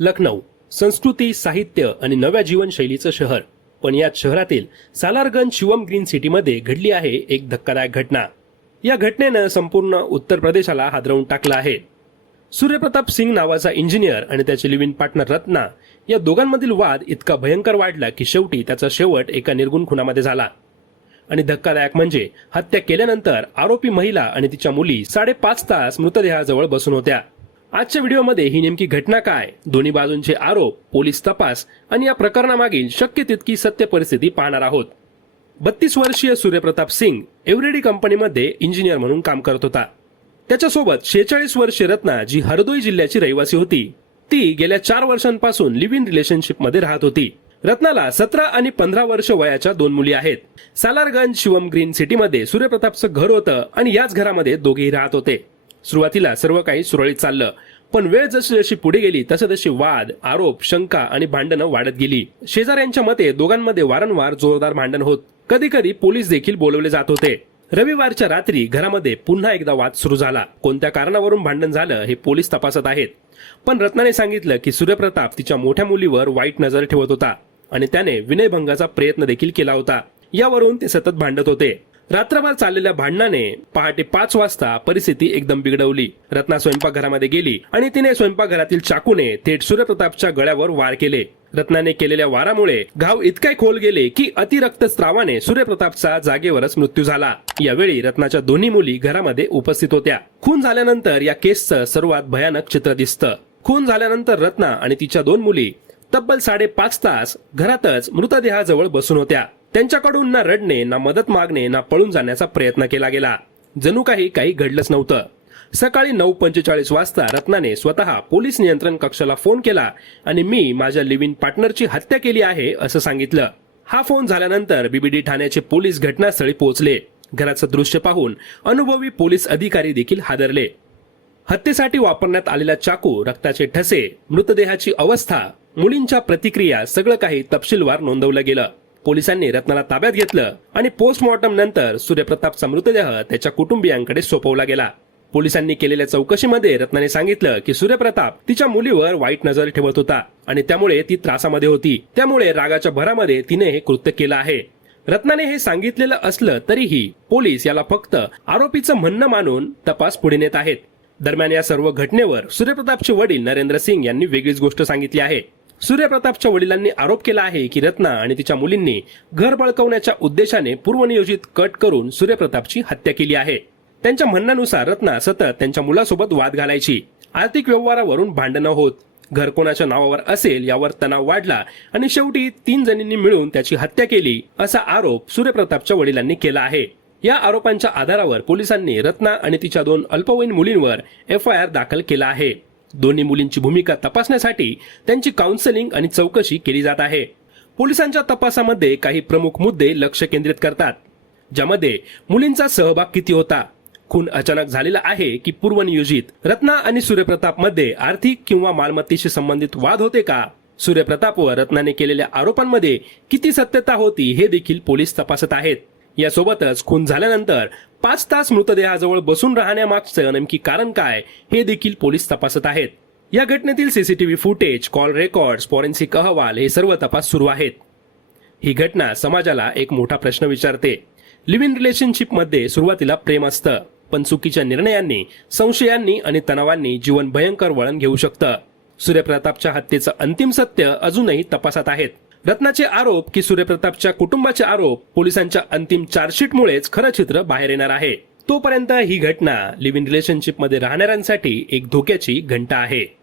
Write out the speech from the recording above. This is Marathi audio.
लखनौ संस्कृती साहित्य आणि नव्या जीवनशैलीचं शहर. पण याच शहरातील सालारगंज शिवम ग्रीन सिटीमध्ये घडली आहे एक धक्कादायक घटना. या घटनेनं संपूर्ण उत्तर प्रदेशाला हादरवून टाकलं आहे. सूर्यप्रताप सिंग नावाचा इंजिनियर आणि त्याचे लिव्हिन पार्टनर रत्ना या दोघांमधील वाद इतका भयंकर वाढला की शेवटी त्याचा शेवट एका निर्गुण खुनामध्ये झाला. आणि धक्कादायक म्हणजे हत्या केल्यानंतर आरोपी महिला आणि तिच्या मुली साडेपाच तास मृतदेहाजवळ बसून होत्या. आजच्या व्हिडिओमध्ये ही नेमकी घटना काय? दोन्ही बाजूंचे आरोप पोलीस तपास आणि या प्रकरणामागील शक्य तितकी सत्य परिस्थिती पाहणार आहोत. बत्तीस वर्षीय सूर्यप्रताप सिंग एव्हरेडी कंपनीमध्ये इंजिनियर म्हणून काम करत होता. त्याच्यासोबत शेहेचाळीस वर्षीय रत्ना जी हरदोई जिल्ह्याची रहिवासी होती ती गेल्या चार वर्षांपासून लिव्ह इन रिलेशनशिपमध्ये राहत होती. रत्नाला सतरा आणि पंधरा वर्ष वयाच्या दोन मुली आहेत. सालारगंज शिवम ग्रीन सिटीमध्ये सूर्यप्रतापचं घर होतं आणि याच घरामध्ये दोघेही राहत होते. सुरुवातीला सर्व काही सुरळीत चाललं. पण वेळ जशी जशी पुढे गेली तसे तशी वाद आरोप शंका आणि भांडणं वाढत गेली. शेजाऱ्यांच्या मते दोघांमध्ये वारंवार जोरदार भांडण होत. कधी कधी पोलीस देखील बोलवले जात होते. रविवारच्या रात्री घरामध्ये पुन्हा एकदा वाद सुरू झाला. कोणत्या कारणावरून भांडण झालं हे पोलीस तपासत आहेत. पण रत्नाने सांगितलं की सूर्यप्रताप तिच्या मोठ्या मुलीवर वाईट नजर ठेवत होता आणि त्याने विनयभंगाचा प्रयत्न देखील केला होता. यावरून ते सतत भांडत होते. रात्रभर चाललेल्या भांडणाने पहाटे पाच वाजता परिस्थिती एकदम बिघडवली. रत्ना स्वयंपाकघरामध्ये गेली आणि तिने स्वयंपाकघरातील चाकूने थेट सूर्यप्रतापच्या गळ्यावर वार केले. रत्नाने केलेल्या वारामुळे घाव इतके खोल गेले की अतिरक्त स्त्रावाने सूर्यप्रतापचा जागेवरच मृत्यू झाला. यावेळी रत्नाच्या दोन्ही मुली घरामध्ये उपस्थित होत्या. खून झाल्यानंतर या केसचं सर्वात भयानक चित्र दिसतं. खून झाल्यानंतर रत्ना आणि तिच्या दोन मुली तब्बल साडेपाच तास घरातच मृतदेहाजवळ बसून होत्या. त्यांच्याकडून ना रडणे ना मदत मागणे ना पळून जाण्याचा प्रयत्न केला गेला. जणू काही काही घडलंच नव्हतं. सकाळी नऊ पंचेचाळीस वाजता रत्नाने स्वतः पोलीस नियंत्रण कक्षाला फोन केला आणि मी माझ्या लिव्ह इन पार्टनरची हत्या केली आहे असं सांगितलं. हा फोन झाल्यानंतर बीबीडी ठाण्याचे पोलीस घटनास्थळी पोहोचले. घराचं दृश्य पाहून अनुभवी पोलीस अधिकारी देखील हादरले. हत्येसाठी वापरण्यात आलेला चाकू रक्ताचे ठसे मृतदेहाची अवस्था मुलींच्या प्रतिक्रिया सगळं काही तपशीलवार नोंदवलं गेलं. पोलिसांनी रत्नाला ताब्यात घेतलं आणि पोस्टमॉर्टम नंतर सूर्यप्रतापचा मृतदेह त्याच्या कुटुंबियांकडे सोपवला गेला. पोलिसांनी केलेल्या चौकशीमध्ये रत्नाने सांगितलं की सूर्यप्रताप तिच्या मुलीवर वाईट नजर ठेवत होता आणि त्यामुळे ती त्रासामध्ये होती. त्यामुळे रागाच्या भरामध्ये तिने हे कृत्य केलं आहे. रत्नाने हे सांगितलेलं असलं तरीही पोलीस याला फक्त आरोपीचं म्हणणं मानून तपास पुढे नेत आहेत. दरम्यान या सर्व घटनेवर सूर्यप्रतापचे वडील नरेंद्र सिंग यांनी वेगळीच गोष्ट सांगितली आहे. सूर्यप्रतापच्या वडिलांनी आरोप केला आहे की रत्ना आणि तिच्या मुलींनी घर बळकवण्याच्या उद्देशाने पूर्वनियोजित कट करून सूर्यप्रतापची हत्या केली आहे. त्यांच्या म्हणण्यानुसार रत्ना सतत त्यांच्या मुलासोबत वाद घालायची. आर्थिक व्यवहारावरून भांडणं होत. घर कोणाच्या नावावर असेल यावर तणाव वाढला आणि शेवटी तीन जणींनी मिळून त्याची हत्या केली असा आरोप सूर्यप्रतापच्या वडिलांनी केला आहे. या आरोपांच्या आधारावर पोलिसांनी रत्ना आणि तिच्या दोन अल्पवयीन मुलींवर एफ आय आर दाखल केला आहे. दोन्ही मुलींची भूमिका तपासण्यासाठी त्यांची काउन्सिलिंग आणि चौकशी केली जात आहे. पोलिसांच्या तपासामध्ये काही प्रमुख मुद्दे लक्ष केंद्रित करतात ज्यामध्ये मुलींचा सहभाग किती होता. खून अचानक झालेला आहे की पूर्वनियोजित रत्ना आणि सूर्यप्रतापमध्ये आर्थिक किंवा मालमत्तेशी संबंधित वाद होते का? सूर्यप्रताप व रत्नाने केलेल्या आरोपांमध्ये किती सत्यता होती हे देखील पोलीस तपासत आहेत. यासोबतच खून झाल्यानंतर पाच तास मृतदेहाजवळ बसून राहण्यामागचं नेमकी कारण काय हे देखील पोलीस तपासत आहेत. या घटनेतील CCTV footage call record forensic अहवाल हे सर्व तपास सुरू आहेत. ही घटना समाजाला एक मोठा प्रश्न विचारते. लिव्ह इन रिलेशनशिपमध्ये सुरुवातीला प्रेम असतं पण चुकीच्या निर्णयांनी संशयांनी आणि तणावांनी जीवन भयंकर वळण घेऊ शकतं. सूर्यप्रतापच्या हत्येचं अंतिम सत्य अजूनही तपासात आहेत. रत्नाचे आरोप की सूर्यप्रतापच्या कुटुंबाचे आरोप पोलिसांच्या अंतिम चार्जशीटमुळेच खरं चित्र बाहेर येणार आहे. तोपर्यंत ही घटना लिव्ह इन रिलेशनशिपमध्ये राहणाऱ्यांसाठी एक धोक्याची घंटा आहे.